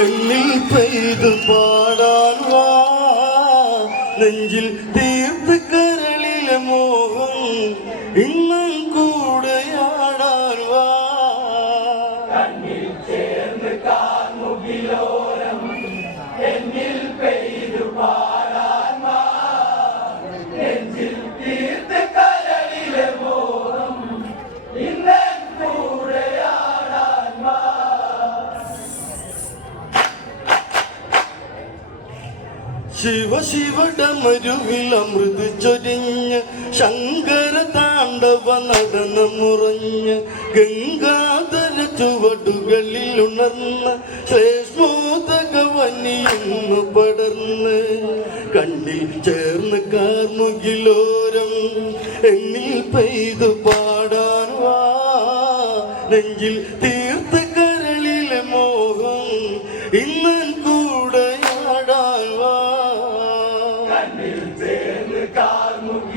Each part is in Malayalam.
എന്നിൽ പെയ്തു പാടാൻ വാ നെഞ്ചിൽ തീർത്ത് കരളിലെ ശിവ ശിവടമരുവിൽ അമൃത് ചൊരിഞ്ഞ് ശങ്കര താണ്ഡവ നടന മുറഞ്ഞ് ഗംഗാധര ചുവടുകളിൽ ഉണർന്ന് ശ്രേഷ്മോദകവനിയുന്നു പടർന്ന് കണ്ണിൽ ചേർന്ന് കാർമുകിലോരം എന്നിൽ പെയ്തു പാടാൻ വാ. നെഞ്ചിൽ തീർത്ത്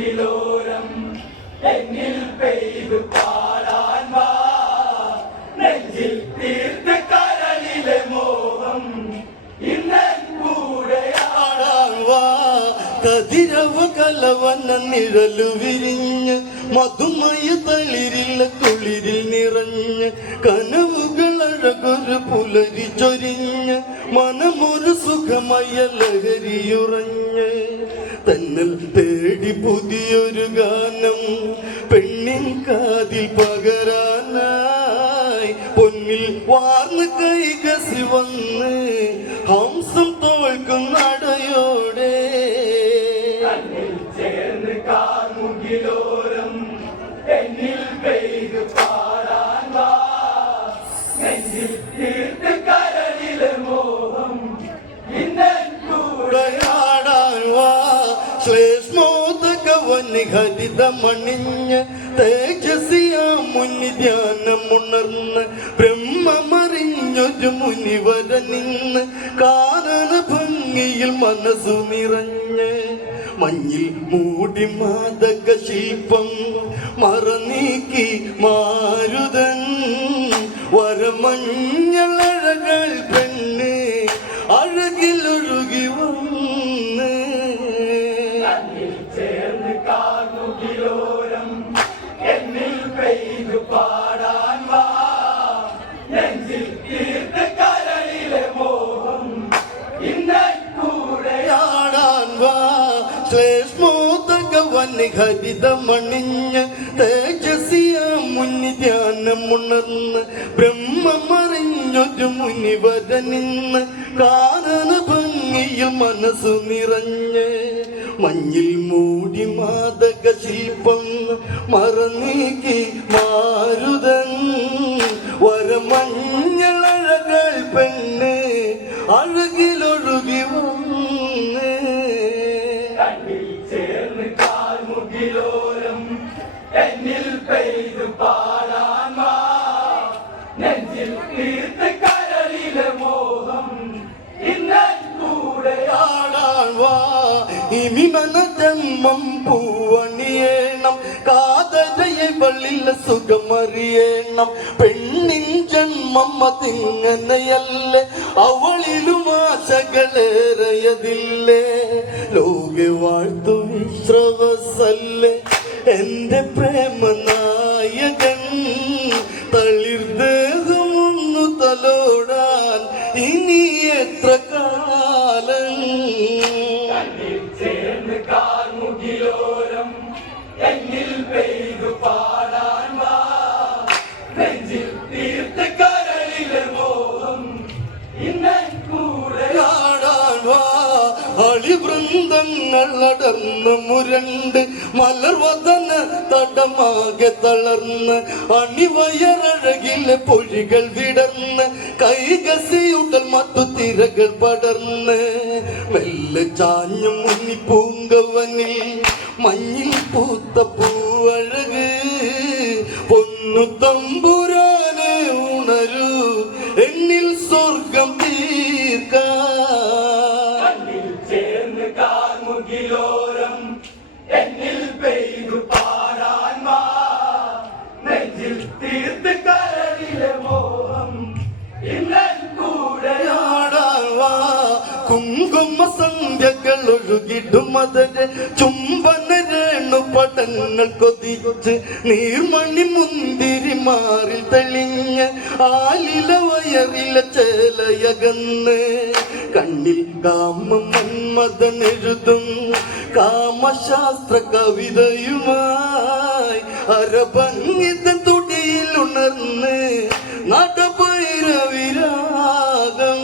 കാർമുകിലോരം എന്നിൽ പെയ്തു പാടാൻ വാ? നെഞ്ചിൽ തീർത്ത് കരളിലെ മോഹം ഇന്നൻ കൂടെയാ ആടാൻ വാ. കതിരവ് കലവന നിഴലു വിരിഞ്ഞ് മധുമയ തളിരില്ല കുളിരിൽ നിറഞ്ഞ് കനവുകൾ അഴകൊരു പുലരി ചൊരിഞ്ഞ് മനമൊരു സുഖമയ ലഹരിയുറഞ്ഞ് തന്നൽ തേടി പുതിയൊരു ഗാനം പെണ്ണിൻ കാതിൽ പകരാനായി. പൊന്നിൽ വാർന്ന് കൈകസി വന്ന് ഹംസം തോൽക്കും അടയോടെ ഹരിതമണിഞ്ഞ് തേജസിയാ മുനി ധ്യാനമുണർന്ന് ബ്രഹ്മമറിഞ്ഞൊരു മുനിവര നിന്ന് കാരണ ഭംഗിയിൽ മനസ്സു നിറഞ്ഞ് മഞ്ഞിൽ മൂടി മാതക ശില്പം മറനീക്കി മാരുതൻ വരമഞ്ഞളഴകൾ പെണ്ണ് അഴകിലൊഴുകി വന്ന് പാടാൻ വാ നെഞ്ചിൽ തീർത്ത് കരളിലെ മോഹം ഇന്നൻ കൂടെ യാടാൻ വാ തേജസിയ മുനി ധ്യാനമുണർന്ന് ബ്രഹ്മമറിഞ്ഞൊരു മുനിവര നിന്ന് കാരണ ഭംഗിയിൽ മനസ്സു നിറഞ്ഞ്. മഞ്ഞിൽ മൂടി മാതക ശില്പം മറന്നീക്കി മാരുതൻ. വരമഞ്ഞളഴകൾ പെണ്ണ് അഴകിലൊഴുകി ജന്മം പൂവണിയേണം. കാതരയെ വള്ളില്ല പെണ്ണിൻ ജന്മം അതിങ്ങനെയല്ലേ? അവളിലും ആശകളേറയതില്ലേ? ലോകെ വാഴ്ത്തു വിശ്രവസല്ലേ എന്റെ പ്രേമനായകൻ തളിർദേഹമൊന്നു തലോടാൻ ഇനി എത്ര കാലം പാടാൻ വാ നെഞ്ചിൽ തീർത്ത് തടമാകെ തളർന്ന് അണിവയറഴകിലെ പൊഴികൾ വിടർന്ന് കൈകസിയുടൽ മറ്റു തിരകൾ പടർന്ന് മെല്ലെ ചാഞ്ഞു മുന്നി പൂങ്കവനിൽ മഞ്ഞിൽ പൂത്ത പൂവഴക് തമ്പുരാനെ ഉണരൂ. എന്നിൽ സ്വർഗം തീർക്കാൻ കണ്ണിൽ ചേർന്ന് കാർമുകിലോരം എന്നിൽ പെയ്തു പാടാൻ നെഞ്ചിൽ തീർത്ത് കരടിലെ മോഹം. ഇന്നൻ കൂടെ യാടാൻ കുങ്കുമ സന്ധ്യകൾ ഒഴുകിടും രേണു പടങ്ങൾ കൊതിച്ച് നീർമണി മുന്തിരി മാറിൽ തെളിഞ്ഞ് ആലില വയറില ചേലയകന്ന് കണ്ണിൽ കാമം മന്മഥൻ എഴുതും കാമശാസ്ത്ര കവിതയുമായി അരഭംഗിത തുടിയിൽ ഉണർന്ന് നടപൈരവിരാഗം.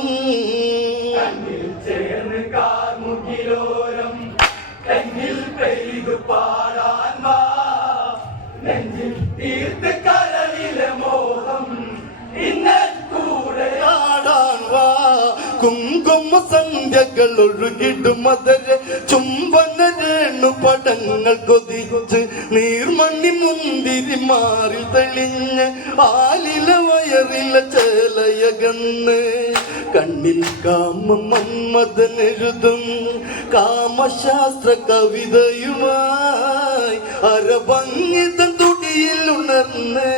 ചേർന്ന് കാർമുകിലോരം കണ്ണിൽ പെയ്തു നെഞ്ചിൽ തീർത്ത് മോഹം ഇന്നൽ വാ. കുങ്കുമ സന്ധ്യകൾ ഒഴുകിടും അതരെ ചുംബന രേണു പടങ്ങൾ കൊതിച്ച് നീർമണി മുന്തിരി മാറി തെളിഞ്ഞ് ആലില വയറില ചേലയകന്ന് കണ്ണിൽ കാമ മന്മഥൻ എഴുതും കാമശാസ്ത്ര കവിതയുമായി. അരഭംഗിതൻ തുടിയിൽ ഉണർന്ന്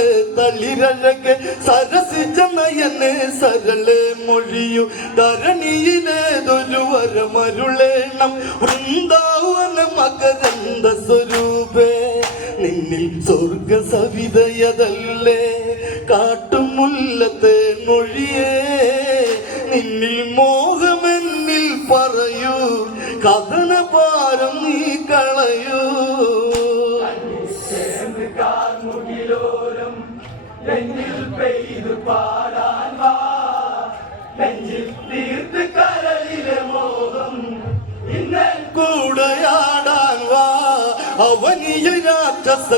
മൃദുൽ തളിരഴക് നയന് സരൾ മൊഴിയു. ധരണിയിലേതൊരു വരമരുളേണം വൃന്ദാവന മകരന്ദ സ്വരൂപേ. നിന്നിൽ സ്വർഗ സവിതയതല്ലേ കാട്ടുമുല്ലത്തെ അവനിയ രാക്ഷസ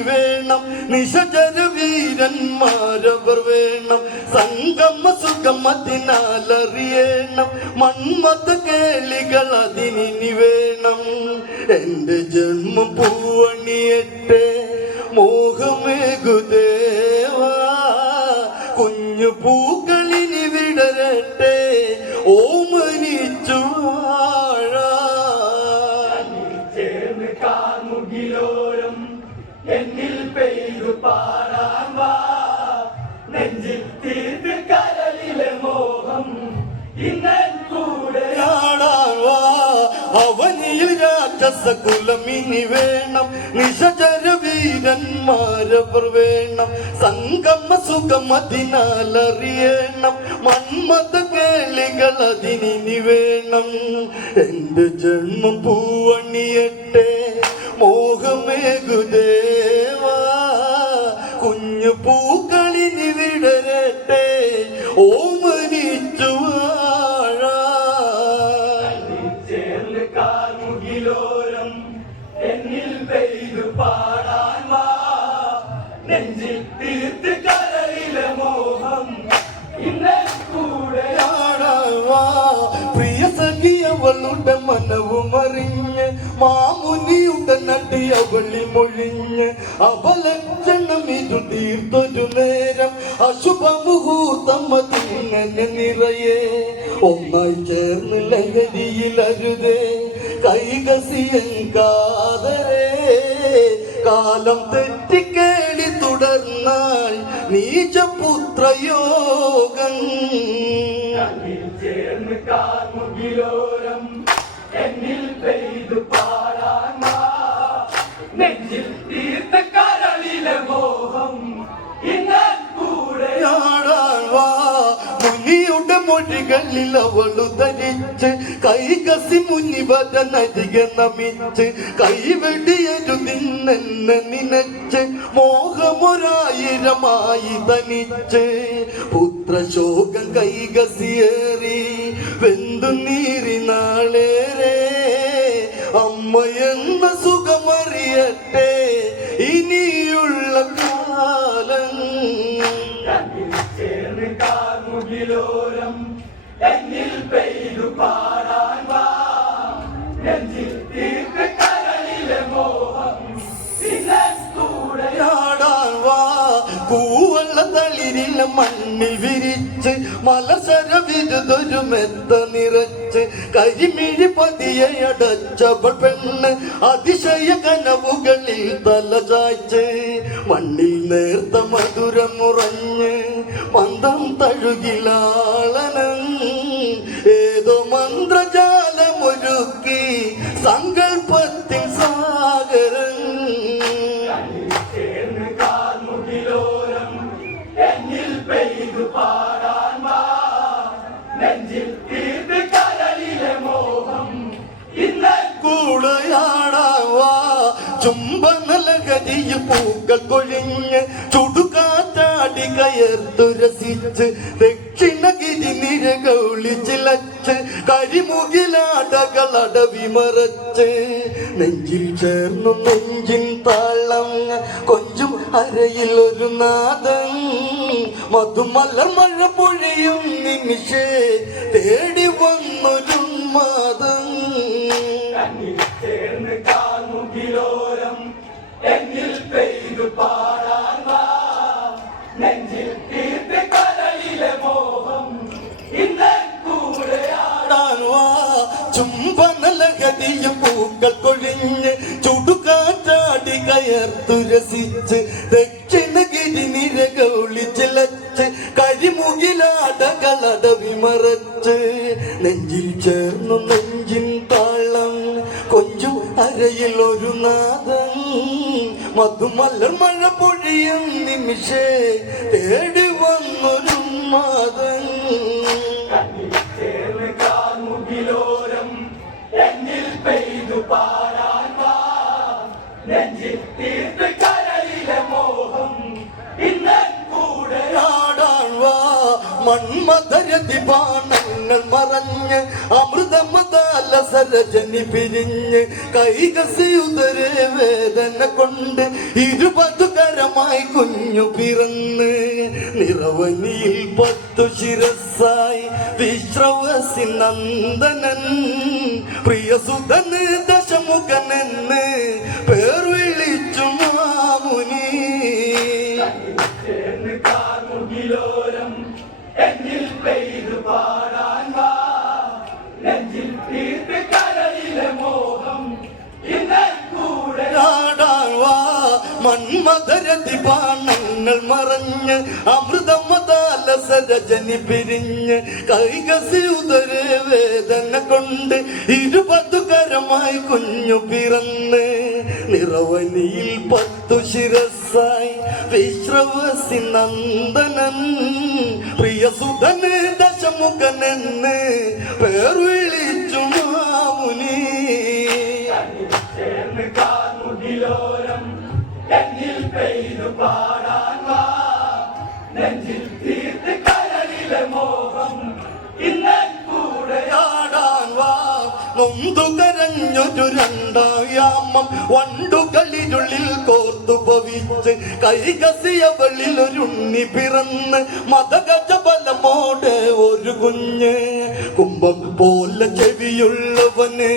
വേണം. നിശചര വീരന്മാരവർ വേണം. സംഗമ സുഖം അതിനാലറിയണം മന്മത കേളികൾ അതിനി വേണം. എന്റെ ജന്മ പൂവണിയട്ടെ. മോഹമേകുദേവാ. കുഞ്ഞു പൂക്കളിനി മോഹം ഇന്നൽ കൂടെ ാടാൻ വാ അവനിയിൽ രാക്ഷസ കുലമിനി വേണം. നിശചര വീരന്മാരവർ വേണം. സംഗമ സുഖം അതിനാലറിയണം മന്മത കേളികൾ അതിനി വേണം. എന്റെ ജന്മം പൂവണിയട്ടെ. മോഹമേകുദേവാ കുഞ്ഞു പൂക്കളിനി വിടരട്ടെ. പെയ്തു മനവും അറിഞ്ഞ് മാമുനിയുടെ നടി അവളി മൊഴിഞ്ഞ് അവലക്ഷണം ഇരു തീർത്തൊരു നേരം അശുഭ മുഹൂർത്തം അതിങ്ങനെ നിറയെ. ഒന്നായി ചേർന്ന് ലഹരിയിലരുതേ കൈകസിയൻ കാതരേ. കാലം തെറ്റിക്കേടി തുടർന്നാൽ നീചപുത്രയോഗം. കാർമുകിലോരം എന്നിൽ പെയ്തു പാടാൻ നെഞ്ചിൽ തീർത്ത കരളിലെ മോഹം കൂടെ മുനിയുടെ മൊഴികളിൽ അവളു ധരിച്ച്. കൈകസി മുനിവരനരിക നമിച്ച്. കൈവെടിയൊരു നിന്നെന്നെ നിനച്ച്. മോഹമൊരായിരമായി തനിച്ച്. പുത്രശോകം കൈകസിയേറി വെന്തു നീരി നാളേറെ. അമ്മയെന്ന സുഖമറിയട്ടെ. മണ്ണിൽ വിരിച്ച് മലസര വിരുതൊരു നിറച്ച് കരിമിഴി പതിയെ അടച്ചവൾ പെണ്ണ് അതിശയ കനവുകളിൽ തല ചായ്ച്ച് മണ്ണിൽ നേർത്ത മധുരം ഉറഞ്ഞ് മന്ദം തഴുകിലാളനം ഏതോ മന്ത്രജാലമൊരുക്കി സങ്കല്പത്തിൽ സാഗരം. ചേർന്ന് കാർമുകിലോരം എന്നിൽ പെയ്തു പാടാൻ വാ നെഞ്ചിൽ തീർത്ത് കരളിലെ മോഹം ഇന്ന് കൂടയാടാവാ ചുംബനലകരിയിൽ പൂക്കൾ കൊഴിഞ്ഞ് ചുടുകാറ്റാടി കയർത്തു രസിച്ച് ദക്ഷിണഗിരി നിരകൗളിച്ചിലച്ച് കരിമുകിലാടകളടവി മറച്ച് നെഞ്ചിൽ ചേർന്നു നെഞ്ചിൻ താളം കൊഞ്ചും അരയിൽ ഒരു നാദം. മധുമലർ മഴ പൊഴിയും നിമിഷേ തേടി വന്നൊരു മാതം. ചേർന്ന് കാർമുകിലോരം എന്നിൽ പെയ്തു പാടാൻ നെഞ്ചിൽ ചുംബനലഹരിയും പൂക്കൾ കൊഴിഞ്ഞ് ചുടുകാറ്റാടി കയർത്തു രസിച്ച് ദക്ഷിണഗിരി നിരകൗളിച്ചിലച്ച് കരിമുകിലാടകളടവി വിമറച്ച് നെഞ്ചിൽ ചേർന്നു നെഞ്ചിൻ താളം കൊഞ്ചു അരയിൽ ഒരു നാദം മധുമലർ മഴ പൊഴിയും നിമിഷേ തേടി ബാണങ്ങൾ മറഞ്ഞ് അമൃതമതാല സരജനി പിരിഞ്ഞ് കൈകസിയുതരെ വേദന കൊണ്ട് ഇരുപതു കുഞ്ഞു പിറന്ന് നിറവനിയിൽ പത്തു ശിരസായി വിശ്രവസി നന്ദനൻ. പ്രിയസുതന് മന്മധരതി ബാണങ്ങൾ മറഞ്ഞ് അമൃതമതാല സരജനി പിരിഞ്ഞ് കൈകസി ഉദര വേദന കൊണ്ട് ഇരുപതുകരമായി കുഞ്ഞു പിറന്ന് നിറവനിയിൽ പത്തു ശിരസായി വിശ്രവസി നന്ദനൻ. പ്രിയ പ്രിയസുതന് ദശമുഖനെന്ന് പേർ വിളിച്ചു മാമുനി ചേർന്ന് കാർമുകിലോരം എന്നിൽ പെയ്തു പാടാൻ വാ. നെഞ്ചിൽ നൊന്തു കരഞ്ഞൊരു രണ്ടായാമം വണ്ടുകളിലുള്ളിൽ കോർത്തു ഭവിച്ച് കൈകസിയവളിൽ ഒരുണ്ണി പിറന്ന് മതഗജബലമോടെ ഒരു കുഞ്ഞ്. കുംഭം പോലെ ചെവിയുള്ളവന്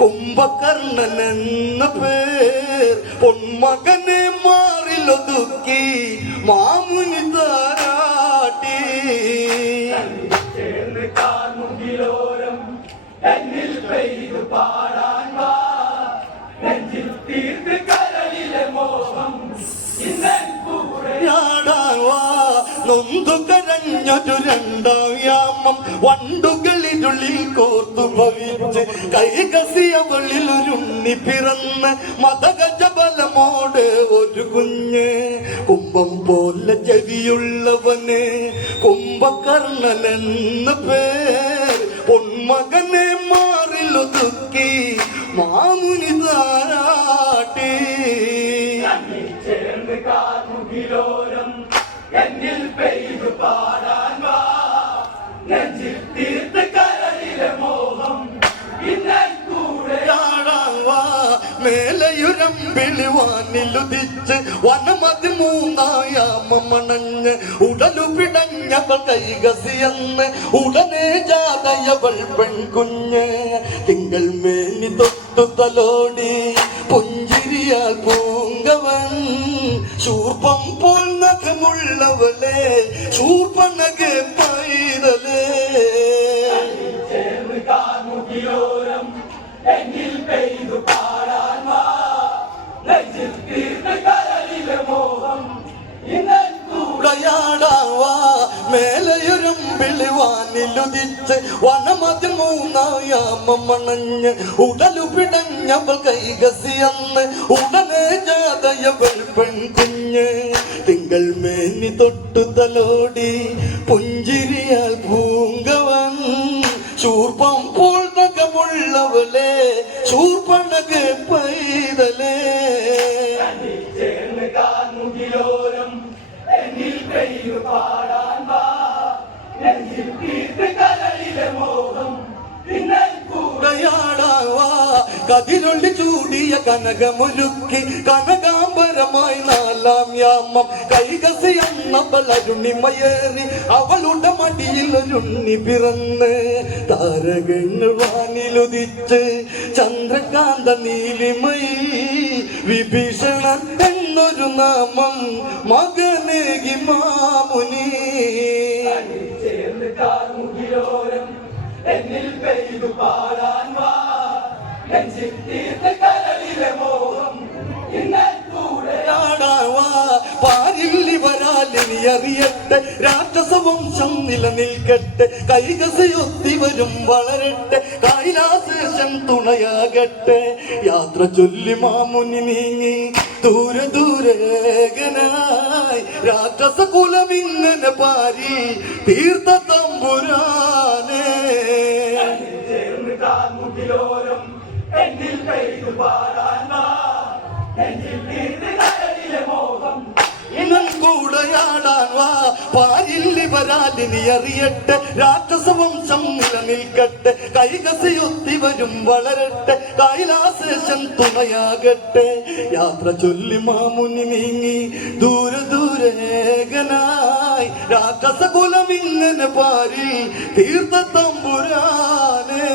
കുംഭകർണൻ എന്ന പേർ. പൊന്മകനെ മാറിലൊതുക്കി മാമുനി താരാട്ടി. എന്നിൽ പെയ്തു പാടാൻ വാ തീർത്ത് മോഹം കോർത്തു ഭവിച്ച് കൈകസിയവളിൽ ഒരുണ്ണി പിറന്ന് മതഗജബലമോട് ഒരു കുഞ്ഞ് കുംഭം പോലെ ചെവിയുള്ളവന് കുംഭകർണൻ എന്ന പേർ പൊന്മകനെ മാറിലൊതുക്കി മാമുനി താരാട്ടി. എന്നിൽ പെയ്തു പാടാൻ വാ. മേലയുരമ്പിൽ വിളിവാനിലുദിച്ച് വനമതി മൂന്നായാമണഞ്ഞ് ഉടലു പിടഞ്ഞവൾ കൈകസിയെന്ന് ഉടനെ ജാതയവൾ പെൺകുഞ്ഞ്. തിങ്കൾ മേനി തൊട്ടു തലോടി പുഞ്ചിരിയാൽ പൂങ്കവൻ. ശൂർപ്പം പോൽ നഖമുള്ളവളെ ശൂർപ്പണകെ പൈതലേ. എന്നിൽ പെയ്തു ഉടയാടാവാ മേലയൊരും വനമതി മൂന്നായാമണഞ്ഞ് ഉടലു പിടഞ്ഞവൾ കൈകസിയെന്ന് ഉടനെ ജാതയവൾ പെൺകുഞ്ഞ് തിങ്കൾ മേനി തൊട്ടു തലോടി പുഞ്ചിരിയാൽ പൂങ്കവൻ ശൂർപ്പം പോൽ നഖമുള്ളവളെ ശൂർപ്പണക് പൈതലേ. കണ്ണിൽ ചേർന്ന് കതിരൊള്ളി ചൂടിയ കനകമൊരുക്കി കനകാംബരമായി നാലാം യാമം കൈകസി അന്നവൾ അരുണിമയേറി അവളുടെ മടിയിൽ ഒരുണ്ണി പിറന്ന് താരകങ്ങൾ വാനിലുദിച്ച് ചന്ദ്രകാന്ത നീലിമയി വിഭീഷണൻ എന്നൊരു നാമം മകനേകി മാമുനി. ചേർന്ന് കാർമുകിലോരം എന്നിൽ പെയ്തു പാടാൻ രാക്ഷസവംശം നിലനിൽക്കട്ടെ. കൈകസയൊത്തി വരും വളരട്ടെ. കൈലാശേഷം തുണയാകട്ടെ. യാത്ര ചൊല്ലി മാമുനി നീങ്ങി ദൂരെ ദൂരേകനായി രാക്ഷസ കുലമിങ്ങനെ പാരി തീർത്ഥ തമ്പുരാനേ. ചേർന്ന് കാർമുകിലോരം എന്നിൽ പെയ്തു പാടാൻ രാക്ഷസവംശം നിലനിൽക്കട്ടെ കൈകസയൊത്തി വരും വളരട്ടെ. കൈലാശേഷം തുണയാകട്ടെ. യാത്ര ചൊല്ലി മാമുനി നീങ്ങി ദൂരെ ദൂരേകനായി രാക്ഷസകുലം ഇങ്ങനെ പാരി തീർത്ഥ തമ്പുരാനേ.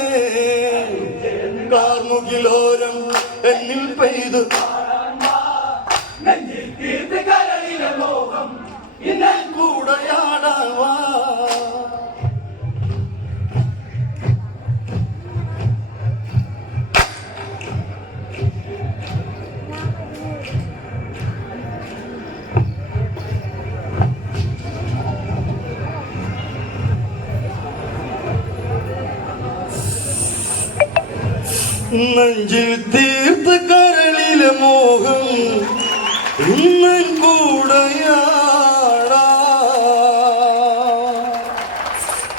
കാർമുകിലോരം എന്നിൽ പെയ്തു. കൂടെയാടാവാ. നെഞ്ചിൽ തീർത്ത കരളിലെ മോഹം ഇന്നൻ കൂടെയാ.